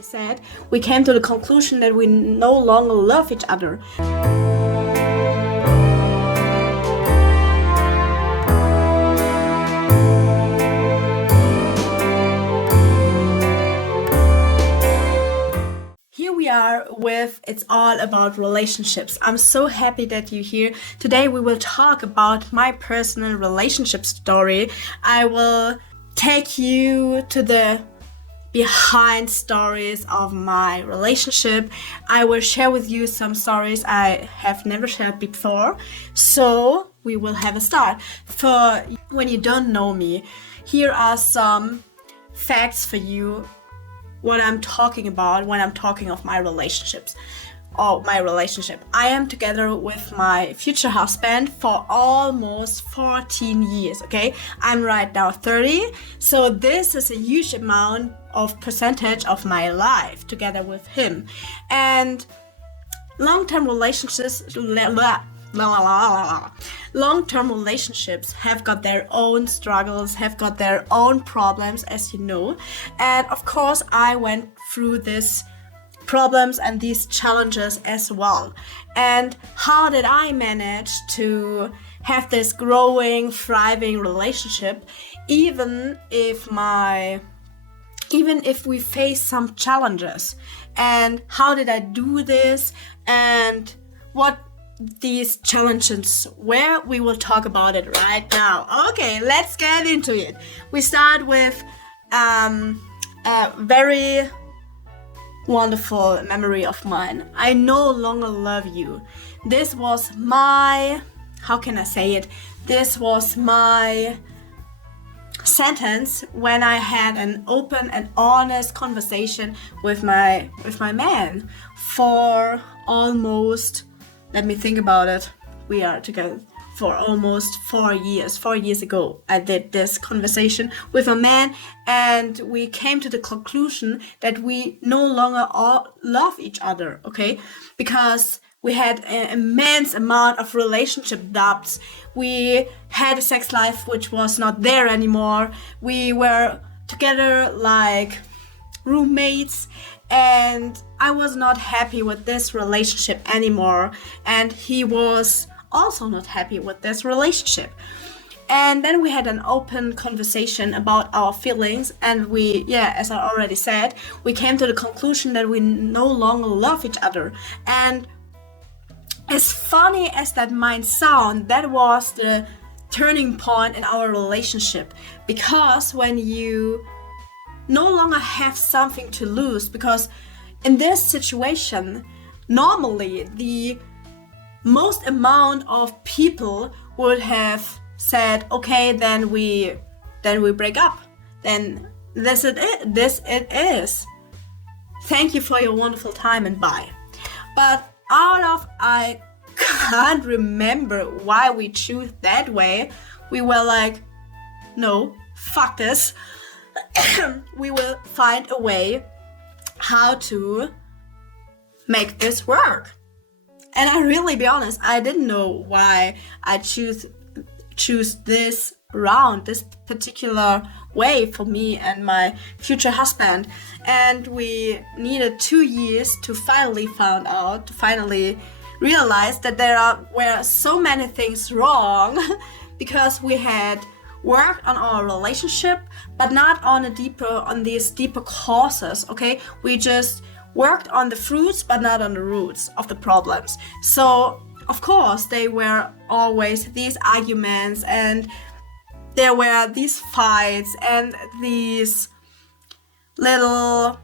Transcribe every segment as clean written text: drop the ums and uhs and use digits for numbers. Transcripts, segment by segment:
already said, we came to the conclusion that we no longer love each other. Here we are with It's All About Relationships. I'm so happy that you're here. Today we will talk about my personal relationship story. I will take you to the behind stories of my relationship. I will share with you some stories I have never shared before. So we will have a start. For when you don't know me, here are some facts for you what I'm talking about when I'm talking of my relationships. My relationship. I am together with my future husband for almost 14 years, okay? I'm right now 30, so this is a huge amount of percentage of my life together with him. And long-term relationships have got their own struggles, have got their own problems, as you know. And of course, I went through this problems and these challenges as well. And how did I manage to have this growing, thriving relationship, even if we face some challenges? And how did I do this? And what these challenges were? We will talk about it right now. Okay, let's get into it. We start with a very wonderful memory of mine. I no longer love you. This was my, how can I say it? This was my sentence when I had an open and honest conversation with my man for almost, let me think about it. We are together for almost 4 years. 4 years ago, I did this conversation with a man, and we came to the conclusion that we no longer love each other, okay? Because we had an immense amount of relationship doubts. We had a sex life which was not there anymore. We were together like roommates, and I was not happy with this relationship anymore. And he was also not happy with this relationship. And then we had an open conversation about our feelings, and we, as I already said, we came to the conclusion that we no longer love each other. And as funny as that might sound, that was the turning point in our relationship. Because when you no longer have something to lose, because in this situation, normally the most amount of people would have said, okay, then we break up. Then this it is. Thank you for your wonderful time and bye. But I can't remember why we choose that way. We were like, no, fuck this. We will find a way how to make this work. And I really be honest, I didn't know why I choose this round, this particular way for me and my future husband. And we needed 2 years to finally realize that were so many things wrong because we had worked on our relationship, but not on these deeper causes, okay? We just worked on the fruits, but not on the roots of the problems. So, of course, there were always these arguments, and there were these fights, and these little,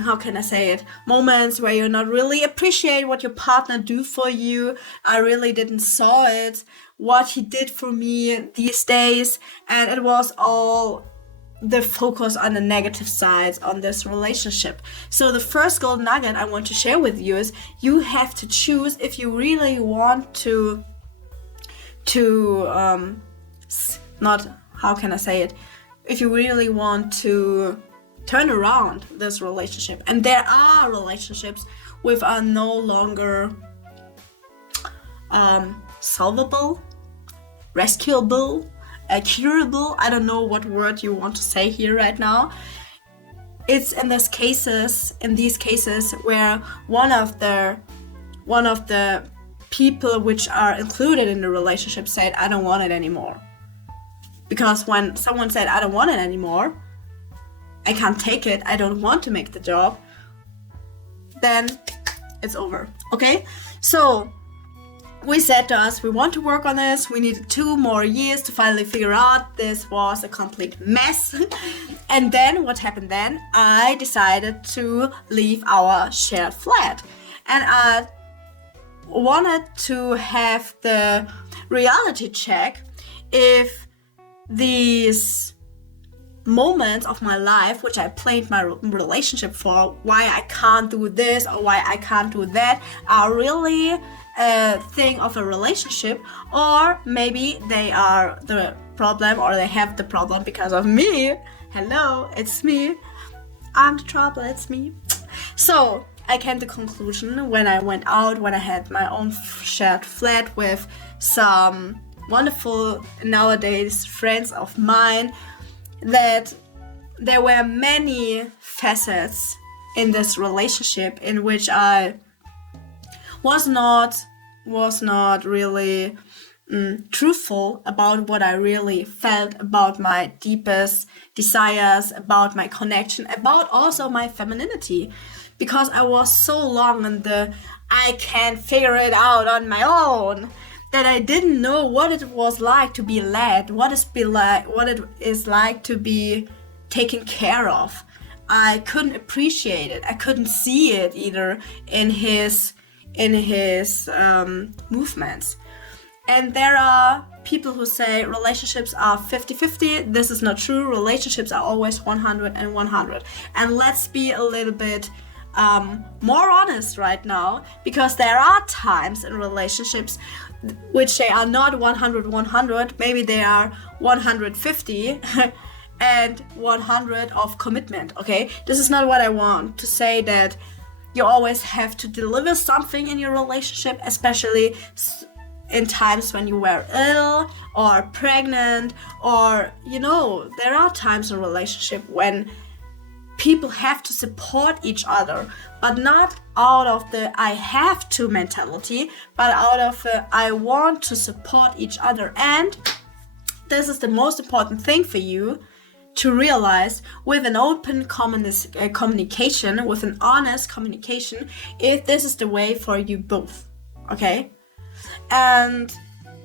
how can I say it, moments where you not really appreciate what your partner do for you. I really didn't saw it, what he did for me these days, and it was all the focus on the negative sides on this relationship. So the first golden nugget I want to share with you is you have to choose if you really want to not, how can I say it, if you really want to turn around this relationship. And there are relationships which are no longer solvable, rescuable, curable. I don't know what word you want to say here right now. it's in these cases where one of the people which are included in the relationship said, I don't want it anymore. Because when someone said, I don't want it anymore, I can't take it, I don't want to make the job, then it's over. Okay? So we said to us, we want to work on this. We needed 2 more years to finally figure out this was a complete mess. And then what happened then? I decided to leave our shared flat. And I wanted to have the reality check if these moments of my life which I blamed my relationship for, why I can't do this or why I can't do that, are really a thing of a relationship, or maybe they are the problem, or they have the problem because of me. Hello, it's me. I'm the trouble, it's me. So I came to the conclusion when I went out, when I had my own shared flat with some wonderful nowadays friends of mine, that there were many facets in this relationship in which I was not really truthful about what I really felt, about my deepest desires, about my connection, about also my femininity, because I was so long in the I can't figure it out on my own, that I didn't know what it was like to be led, what it is like to be taken care of. I couldn't appreciate it. I couldn't see it either in his movements. And there are people who say relationships are 50-50. This is not true. Relationships are always 100 and 100. And let's be a little bit more honest right now, because there are times in relationships which they are not 100-100. Maybe they are 150 and 100 of commitment. Okay, this is not what I want to say, that you always have to deliver something in your relationship, especially in times when you were ill or pregnant, or there are times in a relationship when people have to support each other, but not out of the I have to mentality, but out of the I want to support each other. And this is the most important thing for you to realize, with an open communication, with an honest communication, if this is the way for you both. Okay? And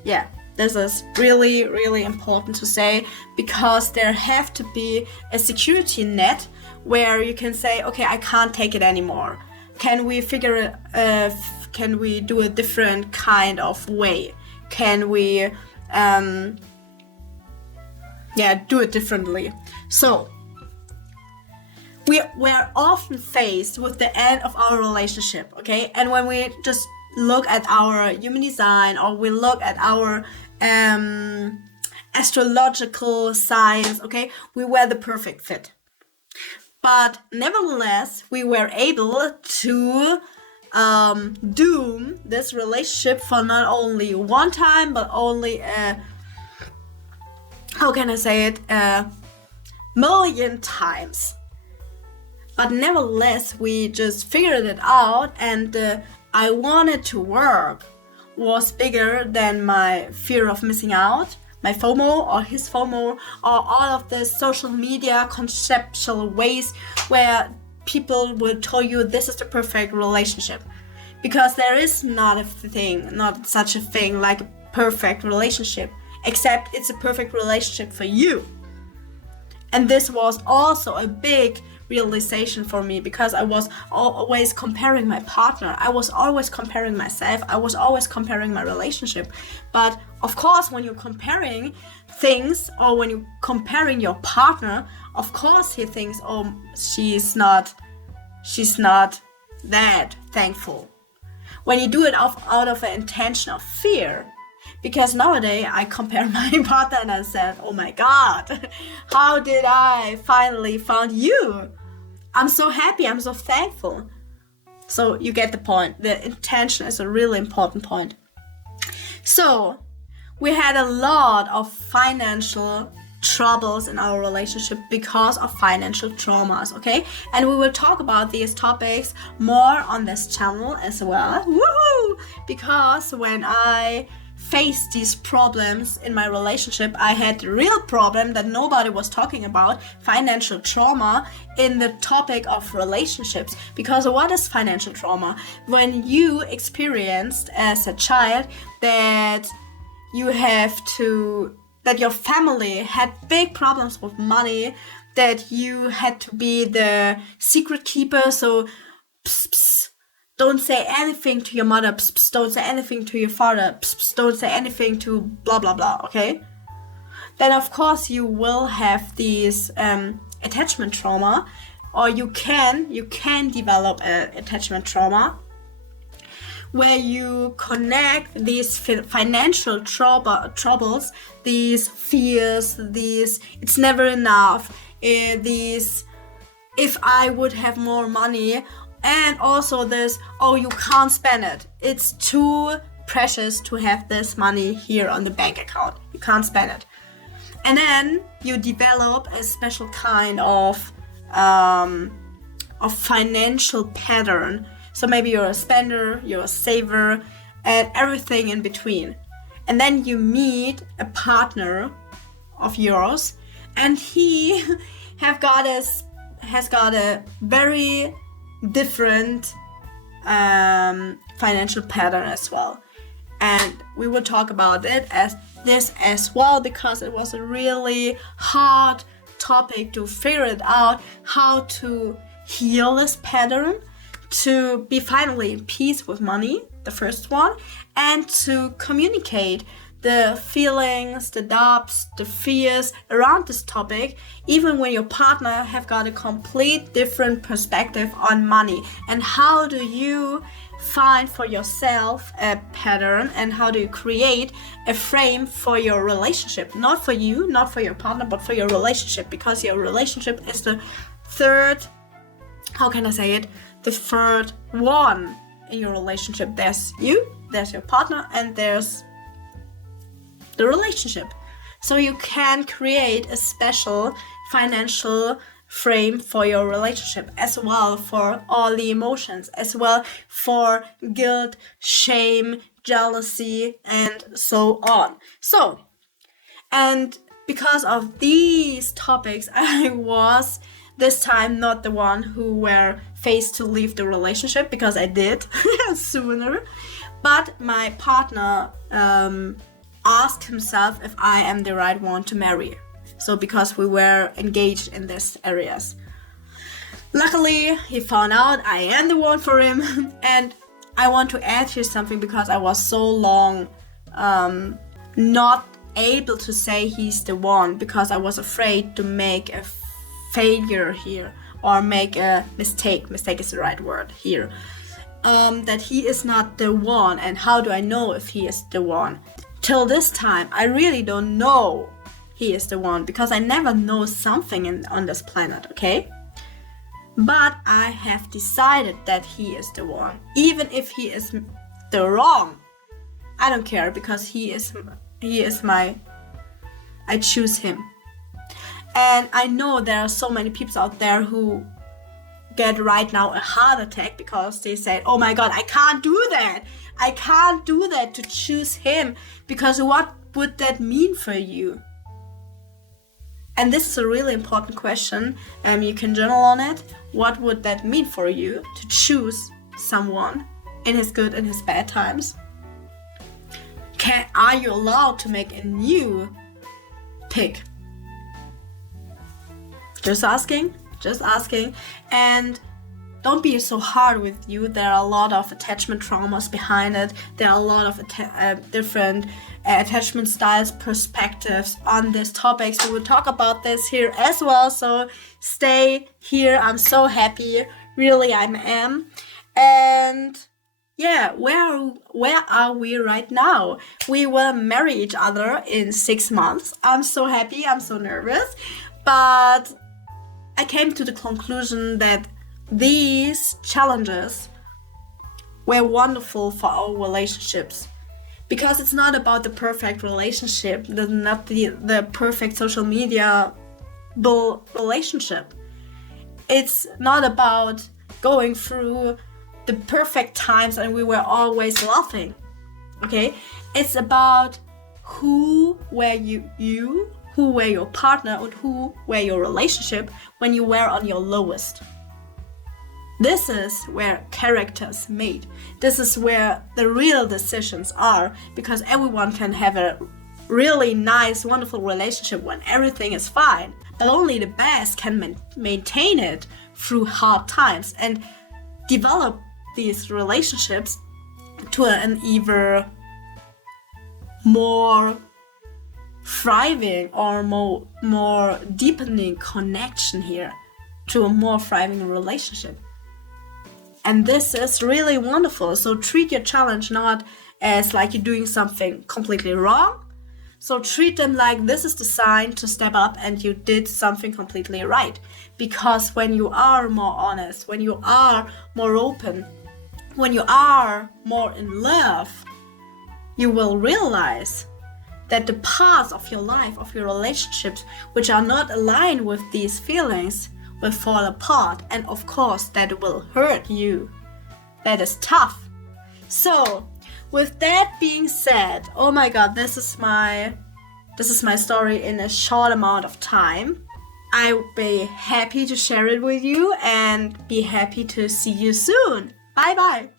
yeah, this is really, really important to say, because there have to be a security net where you can say, okay, I can't take it anymore. Can we can we do a different kind of way? Can we do it differently? So we're often faced with the end of our relationship, okay? And when we just look at our human design, or we look at our astrological signs, okay, we were the perfect fit. But nevertheless, we were able to doom this relationship for not only one time, but only a million times. But nevertheless, we just figured it out, and I wanted to work was bigger than my fear of missing out, my FOMO or his FOMO, or all of the social media conceptual ways where people will tell you this is the perfect relationship. Because there is not such a thing like a perfect relationship, except it's a perfect relationship for you. And this was also a big realization for me, because I was always comparing my partner, I was always comparing myself, I was always comparing my relationship. But of course, when you're comparing things, or when you're comparing your partner, of course he thinks, oh, she's not that thankful. When you do it out of an intention of fear, because nowadays I compare my partner and I said, oh my God, how did I finally found you? I'm so happy, I'm so thankful. So you get the point. The intention is a really important point. So we had a lot of financial troubles in our relationship because of financial traumas, okay? And we will talk about these topics more on this channel as well. Woohoo! Because when I faced these problems in my relationship, I had a real problem that nobody was talking about, financial trauma, in the topic of relationships. Because what is financial trauma? When you experienced as a child that that your family had big problems with money, that you had to be the secret keeper, so pss, pss, don't say anything to your mother, pss, pss, don't say anything to your father, pss, pss, don't say anything to blah blah blah, okay? Then of course you will have these attachment trauma, or you can develop an attachment trauma where you connect these financial troubles, these fears, these it's never enough, these if I would have more money, and also this, oh, you can't spend it. It's too precious to have this money here on the bank account. You can't spend it. And then you develop a special kind of financial pattern. So maybe you're a spender, you're a saver, and everything in between. And then you meet a partner of yours, and he has got a very different financial pattern as well. And we will talk about it as well, because it was a really hard topic to figure it out, how to heal this pattern, to be finally in peace with money, the first one, and to communicate the feelings, the doubts, the fears around this topic, even when your partner have got a complete different perspective on money. And how do you find for yourself a pattern, and how do you create a frame for your relationship? Not for you, not for your partner, but for your relationship, because your relationship is the third, how can I say it? The third one in your relationship. There's you, there's your partner, and there's the relationship. So you can create a special financial frame for your relationship, as well for all the emotions, as well for guilt, shame, jealousy, and so on. So, and because of these topics, I was this time not the one who were faced to leave the relationship, because I did sooner. But my partner asked himself if I am the right one to marry. So because we were engaged in these areas. Luckily, he found out I am the one for him. And I want to add here something, because I was so long not able to say he's the one, because I was afraid to make a failure here, or make a mistake is the right word here, that he is not the one. And how do I know if he is the one? Till this time, I really don't know he is the one, because I never know something on this planet, okay? But I have decided that he is the one. Even if he is the wrong, I don't care, because he is I choose him. And I know there are so many people out there who get right now a heart attack, because they say, oh my god, I can't do that. I can't do that to choose him, because what would that mean for you? And this is a really important question. You can journal on it. What would that mean for you to choose someone in his good and his bad times? Are you allowed to make a new pick? Just asking. And don't be so hard with you. There are a lot of attachment traumas behind it. There are a lot of different attachment styles, perspectives on these topics. We will talk about this here as well. So stay here. I'm so happy. Really, I am. And yeah, where are we right now? We will marry each other in 6 months. I'm so happy. I'm so nervous. But I came to the conclusion that these challenges were wonderful for our relationships, Because it's not about the perfect relationship, not the perfect social media relationship. It's not about going through the perfect times and we were always laughing. Okay? It's about who were you, who were your partner, and who were your relationship when you were on your lowest. This is where characters made. This is where the real decisions are, because everyone can have a really nice, wonderful relationship when everything is fine, but only the best can maintain it through hard times and develop these relationships to an even more thriving or more deepening connection here, to a more thriving relationship. And this is really wonderful. So treat your challenge not as like you're doing something completely wrong. So treat them like this is the sign to step up and you did something completely right. Because when you are more honest, when you are more open, when you are more in love, you will realize that the parts of your life, of your relationships, which are not aligned with these feelings, will fall apart, and of course that will hurt you. That is tough. So with that being said, oh my god, this is my story in a short amount of time. I'll be happy to share it with you and be happy to see you soon. Bye bye.